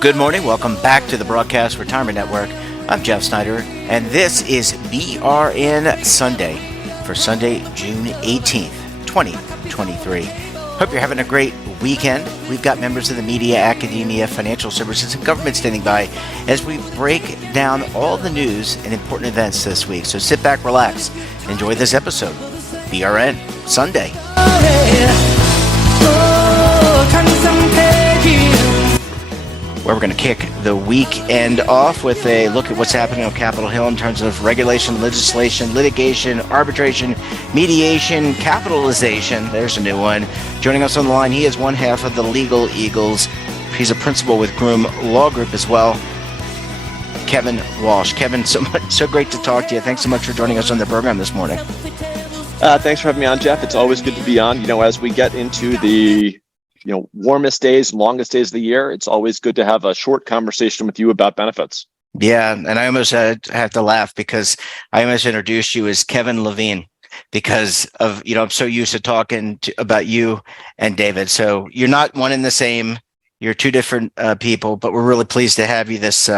Good morning. Welcome back to the Broadcast Retirement Network. I'm Jeff Snyder, and this is BRN Sunday for Sunday, June 18th, 2023. Hope you're having a great weekend. We've got members of the media, academia, financial services, and government standing by as we break down all the news and important events this week. So sit back, relax, and enjoy this episode. BRN Sunday. Where we're going to kick the weekend off with a look at what's happening on Capitol Hill in terms of regulation, legislation, litigation, arbitration, mediation, capitalization. There's a new one. Joining us on the line, he is one half of the Legal Eagles. He's a principal with Groom Law Group as well. Kevin Walsh. Kevin, so great to talk to you. Thanks so much for joining us on the program this morning. Thanks for having me on, Jeff. It's always good to be on. As we get into the warmest days, longest days of the year, it's always good to have a short conversation with you about benefits. Yeah, and I almost have to laugh because I almost introduced you as Kevin Levine because of, I'm so used to talking about you and David. So you're not one and the same. You're two different people, but we're really pleased to have you this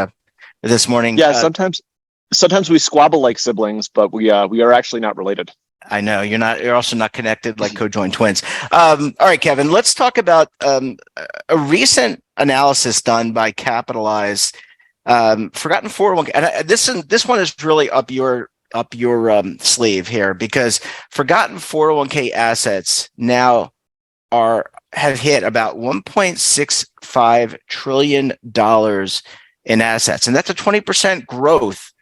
morning. Yeah, sometimes we squabble like siblings, but we are actually not related. I know you're also not connected like co-joined twins. All right, Kevin, let's talk about a recent analysis done by Capitalize, forgotten 401k. And this one is really up your sleeve here because forgotten 401k assets now have hit about $1.65 trillion in assets. And that's a 20% growth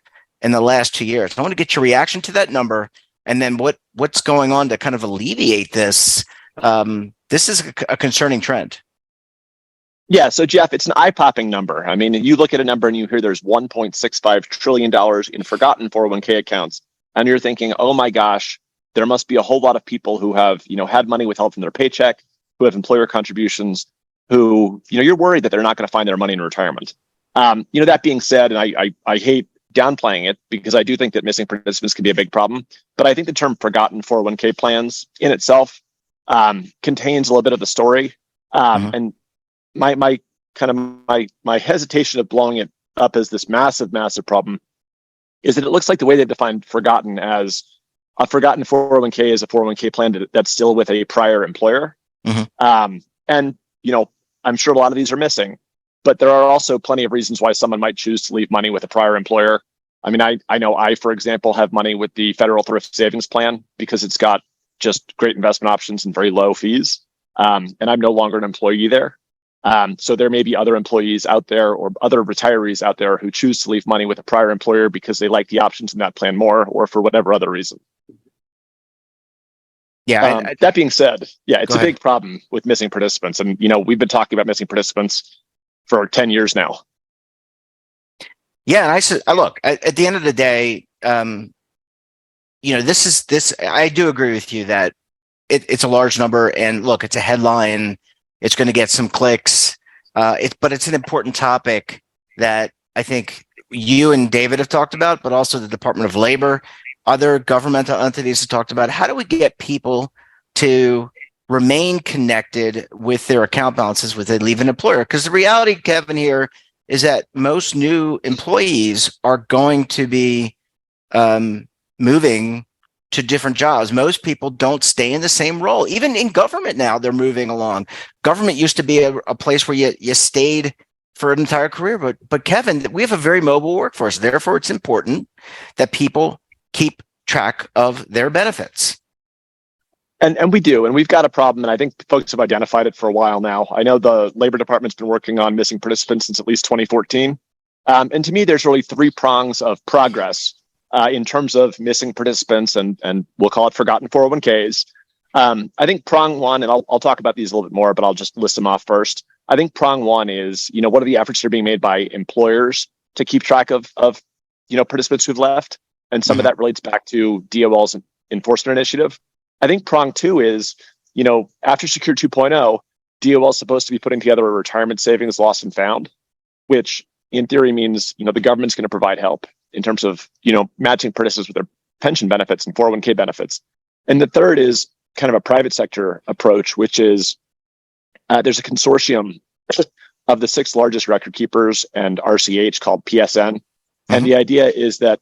in the last 2 years. I want to get your reaction to that number. And then what's going on to kind of alleviate this? This is a concerning trend. Yeah. So, Jeff, it's an eye-popping number. I mean, you look at a number and you hear there's $1.65 trillion in forgotten 401k accounts. And you're thinking, oh, my gosh, there must be a whole lot of people who have, had money withheld from their paycheck, who have employer contributions, who, you're worried that they're not going to find their money in retirement. That being said, and I hate downplaying it because I do think that missing participants can be a big problem. But I think the term forgotten 401k plans in itself contains a little bit of the story. And my hesitation of blowing it up as this massive problem is that it looks like the way they've defined forgotten as a forgotten 401k is a 401k plan that's still with a prior employer. And, I'm sure a lot of these are missing. But there are also plenty of reasons why someone might choose to leave money with a prior employer. I mean, I know I, for example, have money with the Federal Thrift Savings Plan because it's got just great investment options and very low fees. And I'm no longer an employee there. So there may be other employees out there or other retirees out there who choose to leave money with a prior employer because they like the options in that plan more or for whatever other reason. Yeah. That being said, yeah, it's a big problem with missing participants. And, we've been talking about missing participants for 10 years now. Yeah. And I said, look, at the end of the day, this, I do agree with you that it's a large number and look, it's a headline. It's going to get some clicks. But it's an important topic that I think you and David have talked about, but also the Department of Labor, other governmental entities have talked about. How do we get people to remain connected with their account balances when they leave an employer? Because the reality, Kevin, here is that most new employees are going to be moving to different jobs. Most people don't stay in the same role. Even in government now, they're moving along. Government used to be a place where you stayed for an entire career. But Kevin, we have a very mobile workforce. Therefore, it's important that people keep track of their benefits. And we do, and we've got a problem, and I think folks have identified it for a while now. I know the Labor Department's been working on missing participants since at least 2014. And to me, there's really three prongs of progress in terms of missing participants and we'll call it forgotten 401ks. I think prong one, and I'll talk about these a little bit more, but I'll just list them off first. I think prong one is, what are the efforts that are being made by employers to keep track of participants who've left? And some of that relates back to DOL's enforcement initiative. I think prong two is, after Secure 2.0, DOL is supposed to be putting together a retirement savings lost and found, which in theory means, the government's going to provide help in terms of, matching participants with their pension benefits and 401k benefits. And the third is kind of a private sector approach, which is there's a consortium of the 6 largest record keepers and RCH called PSN. Mm-hmm. And the idea is that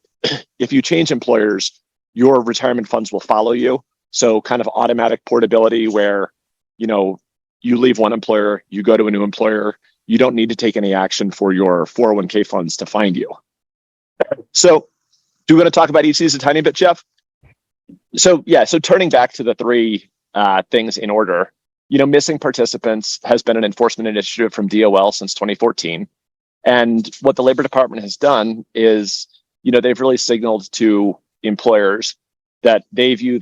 if you change employers, your retirement funds will follow you. So kind of automatic portability where, you leave one employer, you go to a new employer, you don't need to take any action for your 401k funds to find you. So do we want to talk about each of these a tiny bit, Jeff? So turning back to the 3 things in order, missing participants has been an enforcement initiative from DOL since 2014. And what the Labor Department has done is, they've really signaled to employers that they view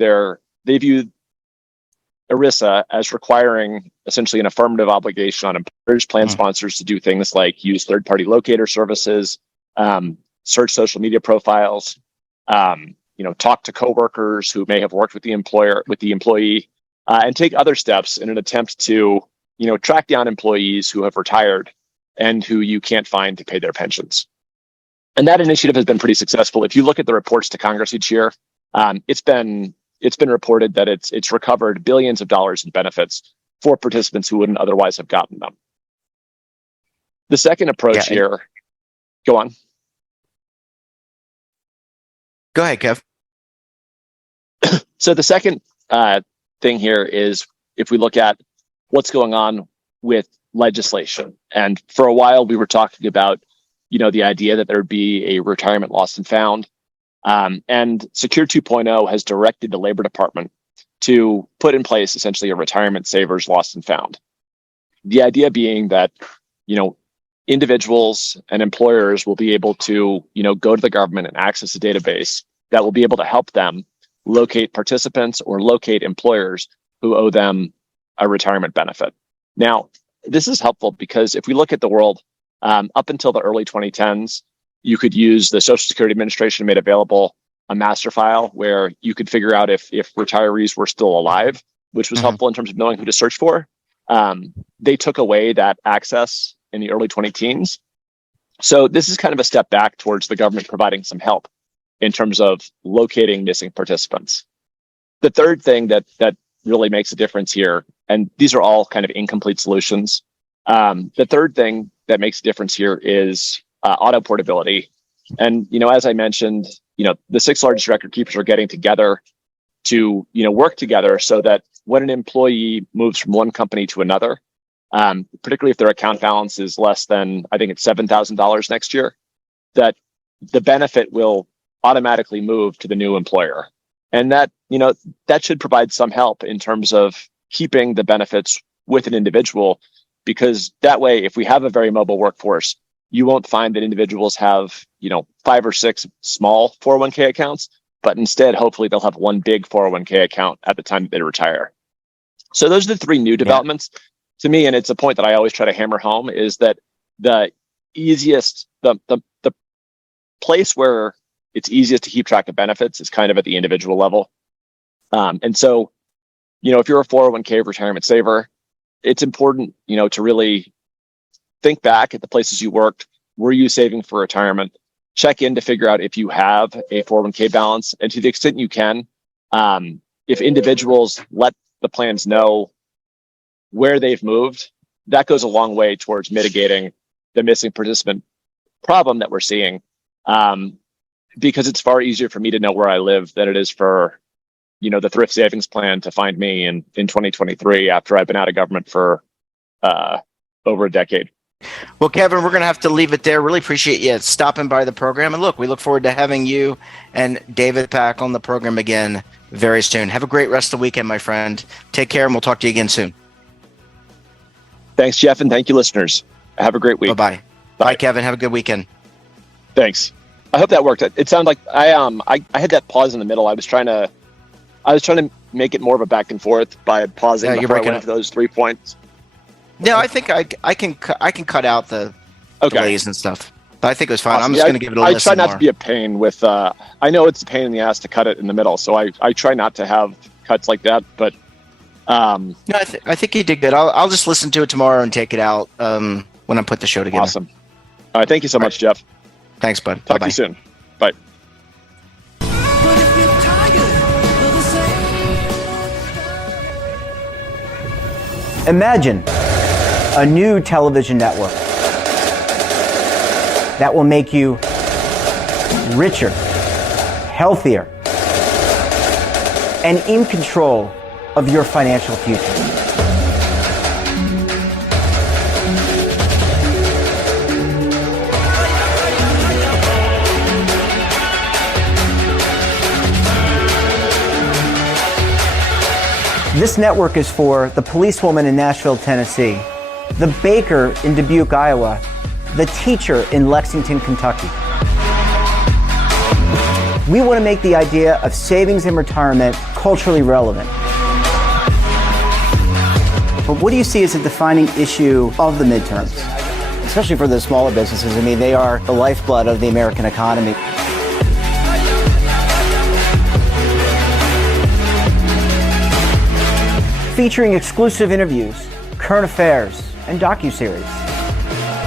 ERISA as requiring essentially an affirmative obligation on employers, plan sponsors to do things like use third-party locator services, search social media profiles, talk to coworkers who may have worked with the employee, and take other steps in an attempt to, track down employees who have retired and who you can't find to pay their pensions. And that initiative has been pretty successful. If you look at the reports to Congress each year, it's been reported that it's recovered billions of dollars in benefits for participants who wouldn't otherwise have gotten them. The second approach here, go on. Go ahead, Kev. So the second thing here is if we look at what's going on with legislation. And for a while, we were talking about, the idea that there would be a retirement lost and found. And Secure 2.0 has directed the Labor Department to put in place essentially a retirement savers lost and found. The idea being that, individuals and employers will be able to, go to the government and access a database that will be able to help them locate participants or locate employers who owe them a retirement benefit. Now, this is helpful because if we look at the world, up until the early 2010s, you could use the Social Security Administration made available a master file where you could figure out if retirees were still alive, which was helpful in terms of knowing who to search for. They took away that access in the early 2010s. So this is kind of a step back towards the government providing some help in terms of locating missing participants. The third thing that really makes a difference here, and these are all kind of incomplete solutions. The third thing that makes a difference here is auto portability. And, as I mentioned, the 6 largest record keepers are getting together to, work together so that when an employee moves from one company to another, particularly if their account balance is less than, I think it's $7,000 next year, that the benefit will automatically move to the new employer. And that, that should provide some help in terms of keeping the benefits with an individual, because that way, if we have a very mobile workforce, you won't find that individuals have, 5 or 6 small 401k accounts, but instead, hopefully they'll have one big 401k account at the time that they retire. So those are the 3 new developments to me. And it's a point that I always try to hammer home is that the easiest, the place where it's easiest to keep track of benefits is kind of at the individual level. And so, if you're a 401k retirement saver, it's important, to really think back at the places you worked. Were you saving for retirement? Check in to figure out if you have a 401k balance. And to the extent you can, if individuals let the plans know where they've moved, that goes a long way towards mitigating the missing participant problem that we're seeing. Because it's far easier for me to know where I live than it is for, the thrift savings plan to find me in 2023 after I've been out of government for over a decade. Well, Kevin, we're going to have to leave it there. Really appreciate you stopping by the program. And look, we look forward to having you and David back on the program again very soon. Have a great rest of the weekend, my friend. Take care, and we'll talk to you again soon. Thanks, Jeff, and thank you, listeners. Have a great week. Bye-bye. Bye, Kevin. Have a good weekend. Thanks. I hope that worked. It sounded like I had that pause in the middle. I was trying to make it more of a back and forth by pausing before I went into those 3 points. No, I think I can cut out the delays and stuff. I think it was fine. Awesome. I'm just going to give it a I listen try not more. to be a pain with. I know it's a pain in the ass to cut it in the middle, so I try not to have cuts like that. But No, I think you did good. I'll just listen to it tomorrow and take it out when I put the show together. awesome. All right, thank you so much, Jeff. Thanks, bud. Talk Bye-bye. to you soon. Bye. Imagine a new television network that will make you richer, healthier, and in control of your financial future. This network is for the policewoman in Nashville, Tennessee, the baker in Dubuque, Iowa, the teacher in Lexington, Kentucky. We want to make the idea of savings and retirement culturally relevant. But what do you see as a defining issue of the midterms? Especially for the smaller businesses. I mean, they are the lifeblood of the American economy. Featuring exclusive interviews, current affairs, and docuseries.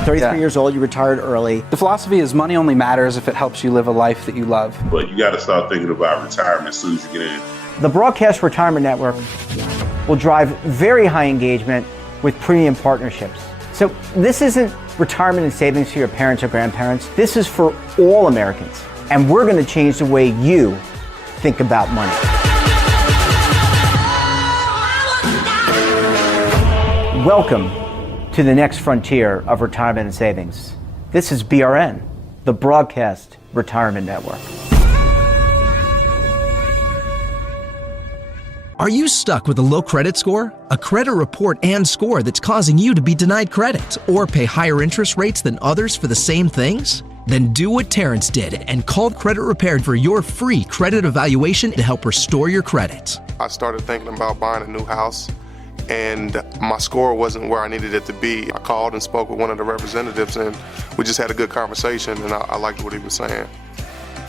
33 years old, you retired early. The philosophy is money only matters if it helps you live a life that you love. But you got to start thinking about retirement as soon as you get in. The Broadcast Retirement Network will drive very high engagement with premium partnerships. So this isn't retirement and savings for your parents or grandparents. This is for all Americans. And we're going to change the way you think about money. Welcome to the next frontier of retirement and savings. This is BRN, the Broadcast Retirement Network. Are you stuck with a low credit score? A credit report and score that's causing you to be denied credit or pay higher interest rates than others for the same things? Then do what Terrence did and call Credit Repaired for your free credit evaluation to help restore your credit. I started thinking about buying a new house, and my score wasn't where I needed it to be. I called and spoke with one of the representatives, and we just had a good conversation, and I liked what he was saying.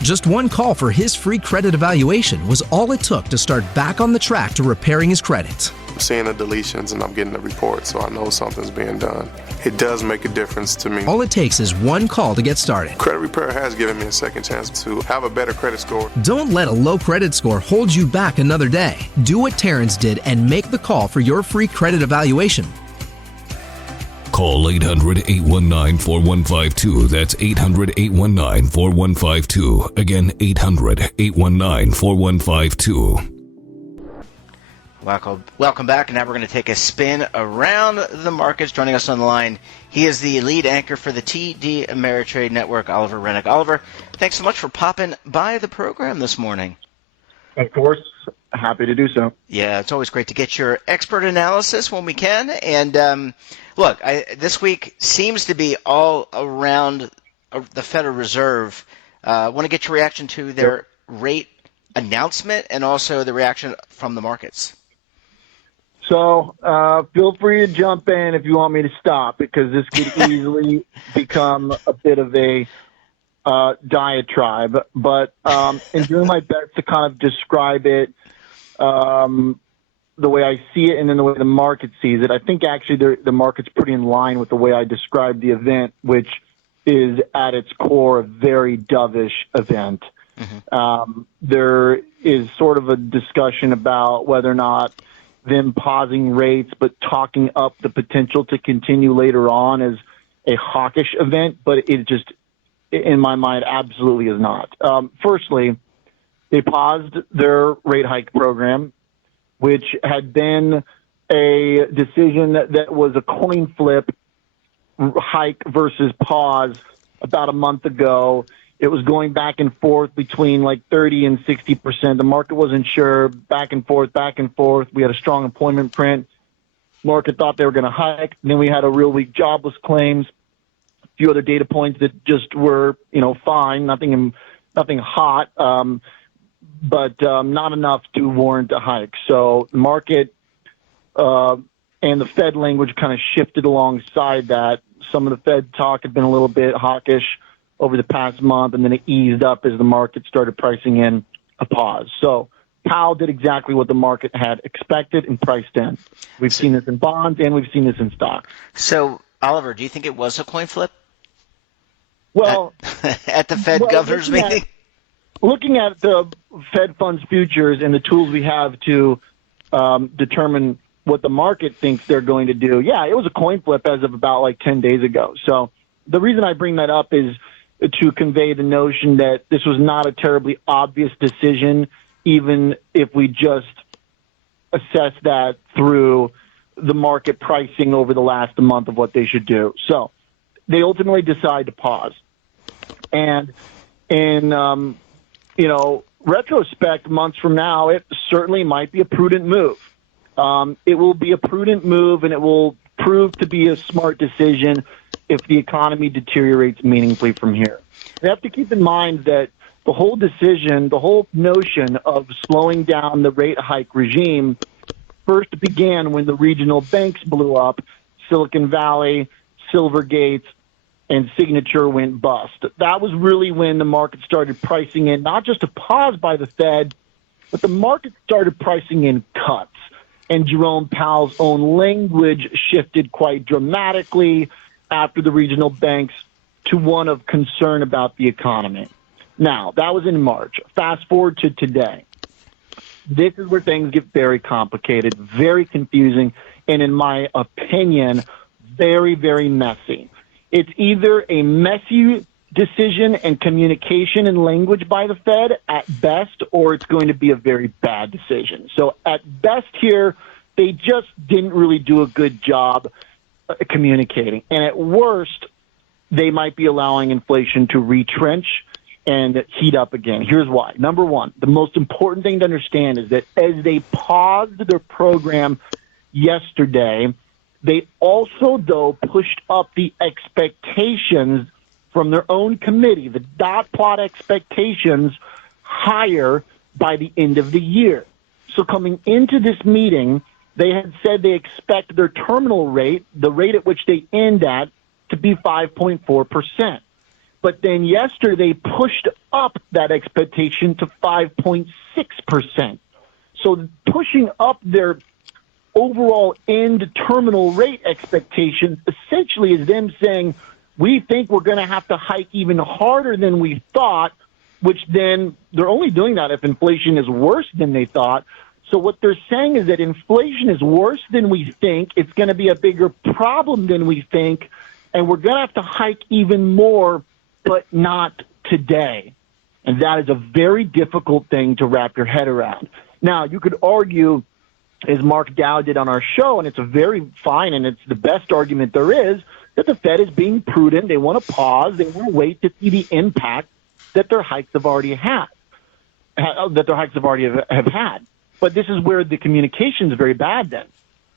Just one call for his free credit evaluation was all it took to start back on the track to repairing his credit. I'm seeing the deletions, and I'm getting the report, so I know something's being done. It does make a difference to me. All it takes is one call to get started. Credit Repair has given me a second chance to have a better credit score. Don't let a low credit score hold you back another day. Do what Terrence did and make the call for your free credit evaluation. Call 800-819-4152. That's 800-819-4152. Again, 800-819-4152. Welcome back. And now we're going to take a spin around the markets. Joining us on the line, he is the lead anchor for the TD Ameritrade Network, Oliver Renick. Oliver, thanks so much for popping by the program this morning. Of course. Happy to do so. Yeah, it's always great to get your expert analysis when we can. And look, this week seems to be all around the Federal Reserve. I want to get your reaction to their rate announcement and also the reaction from the markets. So feel free to jump in if you want me to stop, because this could easily become a bit of a diatribe. But in doing my best to kind of describe it the way I see it and then the way the market sees it, I think actually the market's pretty in line with the way I described the event, which is at its core a very dovish event. Mm-hmm. There is sort of a discussion about whether or not them pausing rates but talking up the potential to continue later on as a hawkish event, but it just, in my mind, absolutely is not. Firstly, they paused their rate hike program, which had been a decision that was a coin flip, hike versus pause, about a month ago. It was going back and forth between like 30 and 60%. The market wasn't sure, back and forth, back and forth. We had a strong employment print. Market thought they were going to hike. And then we had a real weak jobless claims, a few other data points that just were, fine, nothing hot, but not enough to warrant a hike. So the market and the Fed language kind of shifted alongside that. Some of the Fed talk had been a little bit hawkish. over the past month, and then it eased up as the market started pricing in a pause. So Powell did exactly what the market had expected and priced in. We've seen this in bonds and we've seen this in stocks. So, Oliver, do you think it was a coin flip? Well, at the Fed governor's meeting? Looking at the Fed funds futures and the tools we have to determine what the market thinks they're going to do, yeah, it was a coin flip as of about like 10 days ago. So the reason I bring that up is to convey the notion that this was not a terribly obvious decision, even if we just assess that through the market pricing over the last month of what they should do. So they ultimately decide to pause. And in, retrospect, months from now, it certainly might be a prudent move. It will be a prudent move, and it will prove to be a smart decision if the economy deteriorates meaningfully from here. We have to keep in mind that the whole decision, the whole notion of slowing down the rate hike regime first began when the regional banks blew up, Silicon Valley, Silvergate, and Signature went bust. That was really when the market started pricing in not just a pause by the Fed, but the market started pricing in cuts. And Jerome Powell's own language shifted quite dramatically after the regional banks to one of concern about the economy. Now, that was in March. Fast forward to today. This is where things get very complicated, very confusing, and in my opinion, very, very messy. It's either a messy decision and communication and language by the Fed at best, or it's going to be a very bad decision. So at best here, they just didn't really do a good job communicating. And at worst, they might be allowing inflation to retrench and heat up again. Here's why. Number one, the most important thing to understand is that as they paused their program yesterday, they also, though, pushed up the expectations from their own committee, the dot plot expectations, higher by the end of the year. So coming into this meeting, they had said they expect their terminal rate, the rate at which they end at, to be 5.4%. But then yesterday they pushed up that expectation to 5.6%. So pushing up their overall end terminal rate expectations essentially is them saying, we think we're going to have to hike even harder than we thought, which then they're only doing that if inflation is worse than they thought. So what they're saying is that inflation is worse than we think. It's going to be a bigger problem than we think, and we're going to have to hike even more, but not today. And that is a very difficult thing to wrap your head around. Now, you could argue, as Mark Dow did on our show, and it's a very fine and it's the best argument there is, that the Fed is being prudent. They want to pause. They want to wait to see the impact that their hikes have already had, have had. But this is where the communication is very bad then,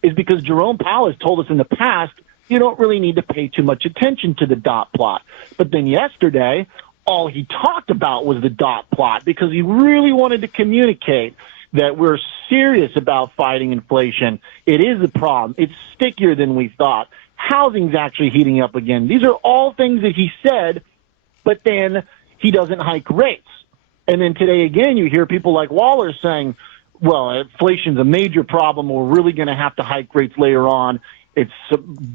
is because Jerome Powell has told us in the past, you don't really need to pay too much attention to the dot plot. But then yesterday, all he talked about was the dot plot because he really wanted to communicate that we're serious about fighting inflation. It is a problem. It's stickier than we thought. Housing's actually heating up again. These are all things that he said, but then he doesn't hike rates. And then today again, you hear people like Waller saying, well, inflation's a major problem. We're really going to have to hike rates later on. It's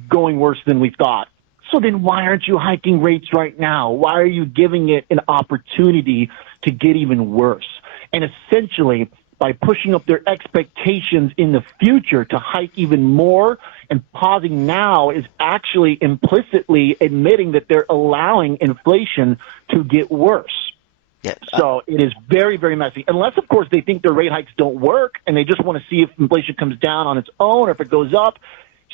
going worse than we thought. So then why aren't you hiking rates right now? Why are you giving it an opportunity to get even worse? And essentially, by pushing up their expectations in the future to hike even more and pausing now is actually implicitly admitting that they're allowing inflation to get worse. Yeah. So it is very, very messy. Unless, of course, they think their rate hikes don't work and they just want to see if inflation comes down on its own or if it goes up.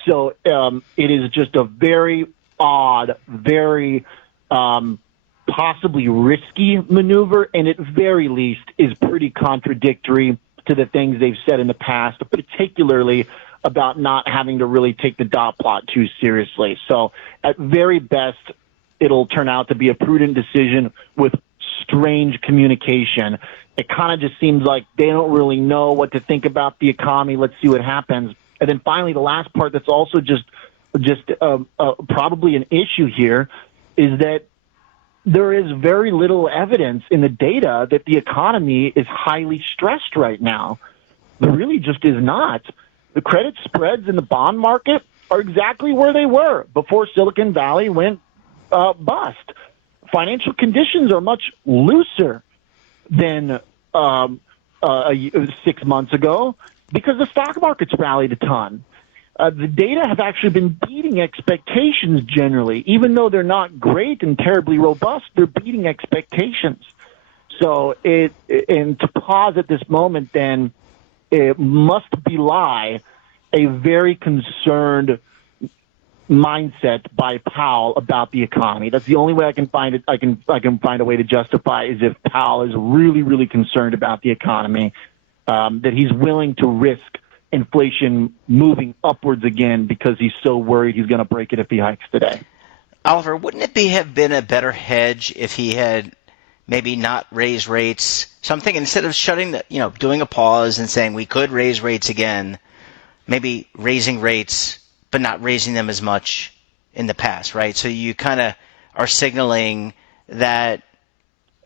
So it is just a very odd, very possibly risky maneuver, and at very least is pretty contradictory to the things they've said in the past, particularly about not having to really take the dot plot too seriously. So at very best, it'll turn out to be a prudent decision with strange communication. It kind of just seems like they don't really know what to think about the economy. Let's see what happens. And then finally, the last part that's also just probably an issue here is that there is very little evidence in the data that the economy is highly stressed right now. There really just is not. The credit spreads in the bond market are exactly where they were before Silicon Valley went bust. Financial conditions are much looser than 6 months ago because the stock market's rallied a ton. The data have actually been beating expectations generally. Even though they're not great and terribly robust, they're beating expectations. So and to pause at this moment, then, it must belie a very concerned mindset by Powell about the economy. That's the only way I can find it. I can find a way to justify is if Powell is really, really concerned about the economy, that he's willing to risk inflation moving upwards again because he's so worried he's going to break it if he hikes today. Oliver, wouldn't it have been a better hedge if he had maybe not raised rates? Something instead of doing a pause and saying we could raise rates again, maybe raising rates but not raising them as much in the past, right? So you kind of are signaling that,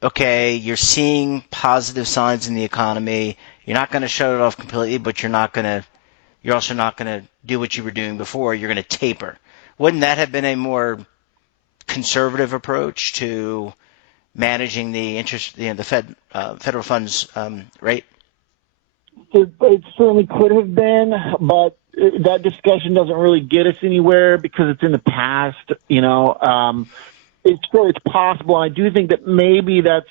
okay, you're seeing positive signs in the economy. You're not going to shut it off completely, but you're also not going to do what you were doing before. You're going to taper. Wouldn't that have been a more conservative approach to managing the interest, the federal funds rate? It certainly could have been, but that discussion doesn't really get us anywhere because it's in the past. It's possible. And I do think that maybe that's,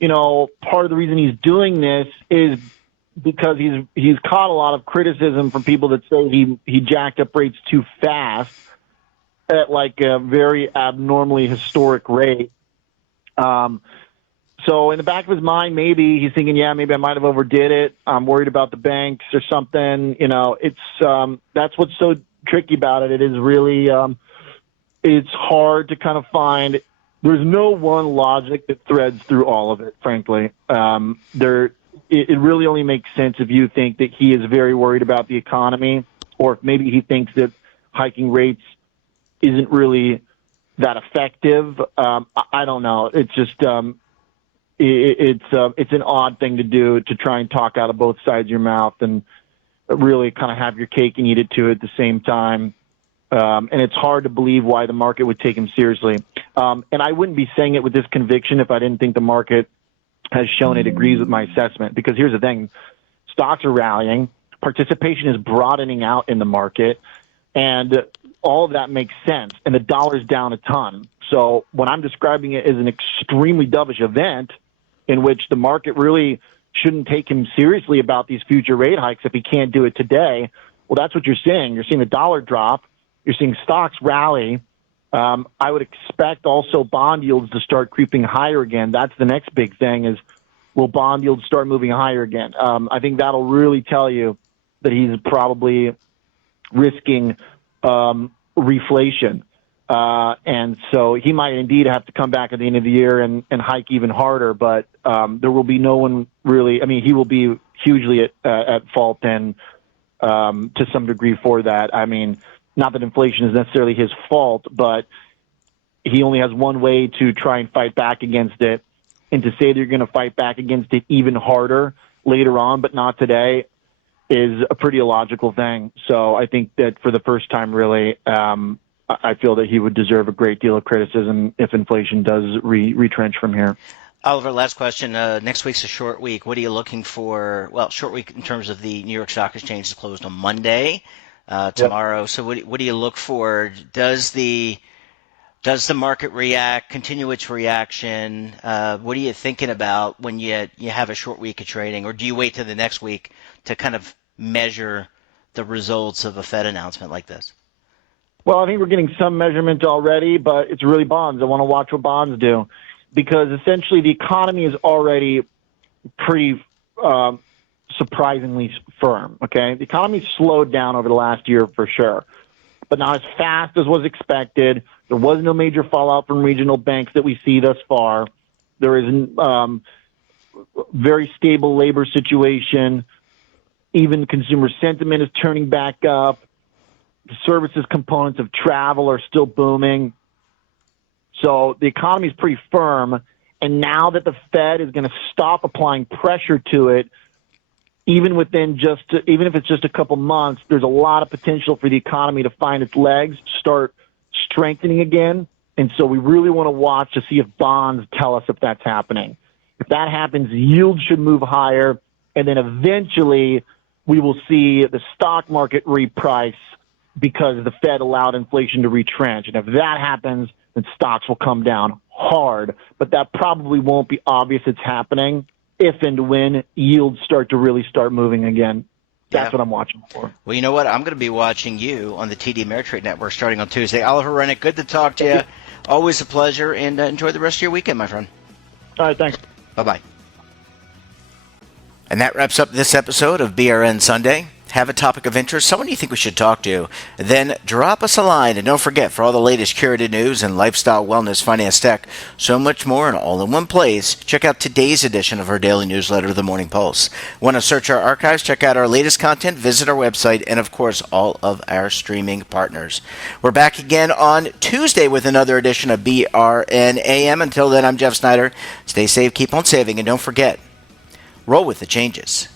part of the reason he's doing this is because he's caught a lot of criticism from people that say he jacked up rates too fast at like a very abnormally historic rate. So in the back of his mind, maybe he's thinking, yeah, maybe I might have overdid it. I'm worried about the banks or something. That's what's so tricky about it. It is really, it's hard to kind of find. There's no one logic that threads through all of it, frankly. It really only makes sense if you think that he is very worried about the economy, or if maybe he thinks that hiking rates isn't really that effective. I don't know. It's just, it's an odd thing to do, to try and talk out of both sides of your mouth and really kind of have your cake and eat it too at the same time. And it's hard to believe why the market would take him seriously. And I wouldn't be saying it with this conviction if I didn't think the market has shown it agrees with my assessment. Because here's the thing. Stocks are rallying. Participation is broadening out in the market. And all of that makes sense. And the dollar's down a ton. So when I'm describing it as an extremely dovish event in which the market really shouldn't take him seriously about these future rate hikes if he can't do it today, well, that's what you're seeing. You're seeing the dollar drop. You're seeing stocks rally. I would expect also bond yields to start creeping higher again. That's the next big thing is, will bond yields start moving higher again? I think that'll really tell you that he's probably risking reflation. And so he might indeed have to come back at the end of the year and hike even harder, but there will be no one really. I mean, he will be hugely at fault then to some degree for that. I mean, not that inflation is necessarily his fault, but he only has one way to try and fight back against it. And to say that you're going to fight back against it even harder later on, but not today, is a pretty illogical thing. So I think that for the first time, really, I feel that he would deserve a great deal of criticism if inflation does retrench from here. Oliver, last question. Next week's a short week. What are you looking for? Well, short week in terms of the New York Stock Exchange is closed on Monday, tomorrow. Yep. So what do you look for? Does the market react, continue its reaction? What are you thinking about when you have a short week of trading? Or do you wait till the next week to kind of measure the results of a Fed announcement like this? Well, I think we're getting some measurement already, but it's really bonds. I want to watch what bonds do because essentially the economy is already pretty surprisingly firm, okay? The economy's slowed down over the last year for sure, but not as fast as was expected. There was no major fallout from regional banks that we see thus far. There is very stable labor situation. Even consumer sentiment is turning back up. The services components of travel are still booming. So the economy is pretty firm. And now that the Fed is going to stop applying pressure to it, even if it's just a couple months, there's a lot of potential for the economy to find its legs, start strengthening again. And so we really want to watch to see if bonds tell us if that's happening. If that happens, yields should move higher. And then eventually we will see the stock market reprice because the Fed allowed inflation to retrench. And if that happens, then stocks will come down hard. But that probably won't be obvious it's happening if and when yields start moving again. That's what I'm watching for. Well, you know what? I'm going to be watching you on the TD Ameritrade Network starting on Tuesday. Oliver Renick, good to talk to you. Always a pleasure, and enjoy the rest of your weekend, my friend. All right, thanks. Bye-bye. And that wraps up this episode of BRN Sunday. Have a topic of interest, someone you think we should talk to, then drop us a line. And don't forget, for all the latest curated news and lifestyle, wellness, finance, tech, so much more, and all in one place, check out today's edition of our daily newsletter, The Morning Pulse. Want to search our archives, check out our latest content, visit our website, and of course, all of our streaming partners. We're back again on Tuesday with another edition of BRN AM. Until then, I'm Jeff Snyder. Stay safe, keep on saving, and don't forget, roll with the changes.